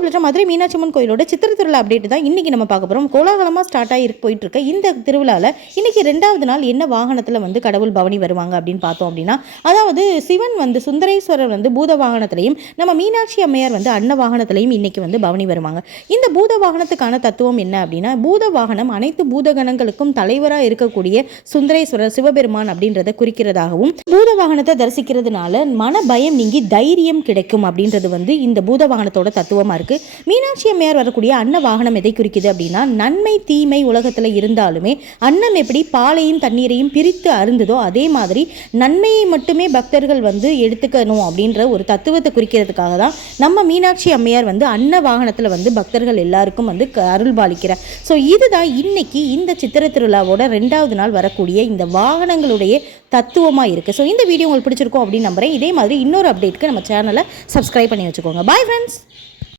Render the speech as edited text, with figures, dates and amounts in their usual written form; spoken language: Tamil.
கப்லீட்டா மதுரை மீனாட்சி அம்மன் கோயிலோட சித்திரை திருவிழா அப்டேட் தான் இன்னைக்கு நம்ம பார்க்க போகிறோம். கோலாகலமாக ஸ்டார்ட் ஆகி போயிட்டு இருக்க இந்த திருவிழாவில் இன்னைக்கு 2வது நாள் என்ன வாகனத்தில் வந்து கடவுள் பவனி வருவாங்க அப்படின்னு பார்த்தோம் அப்படின்னா, அதாவது சிவன் வந்து சுந்தரேஸ்வரர் வந்து பூத வாகனத்திலையும் நம்ம மீனாட்சி அம்மையார் வந்து அன்ன வாகனத்திலையும் இன்னைக்கு வந்து பவனி வருவாங்க. இந்த பூத வாகனத்துக்கான தத்துவம் என்ன அப்படின்னா, பூத வாகனம் அனைத்து பூதகணங்களுக்கும் தலைவராக இருக்கக்கூடிய சுந்தரேஸ்வரர் சிவபெருமான் அப்படின்றத குறிக்கிறதாகவும், பூத வாகனத்தை தரிசிக்கிறதுனால மன பயம் நீங்கி தைரியம் கிடைக்கும் அப்படின்றது வந்து இந்த பூத வாகனத்தோட தத்துவமா இருக்கு. மீனாட்சி அம்மையார் வரக்கூடிய அன்ன வாகனம் எதை குறிக்குது அப்படின்னா, நன்மை தீமை உலகத்துல இருந்தாலுமே அன்னம் எப்படி பாலையும் தண்ணீரையும் பிரித்து அருந்ததோ அதே மாதிரி நன்மையை மட்டுமே பக்தர்கள் வந்து எடுத்துக்கணும் அப்படின்ற ஒரு தத்துவத்தை குறிக்கிறதுக்காக தான் நம்ம மீனாட்சி அம்மையார் வந்து அன்ன வாகனத்துல வந்து பக்தர்கள் எல்லாருக்கும் வந்து அருள் பாலிக்கிறார். ஸோ இதுதான் இன்னைக்கு இந்த சித்திரை திருவிழாவோட 2வது நாள் வரக்கூடிய இந்த வாகனங்களுடைய தத்துவமாக இருக்குது. ஸோ இந்த வீடியோ உங்களுக்கு பிடிச்சிருக்கும் அப்படின்னு நம்புறேன். இதே மாதிரி இன்னொரு அப்டேட்க்கு நம்ம சேனலை சப்ஸ்கிரைப் பண்ணி வச்சுக்கோங்க. Bye friends.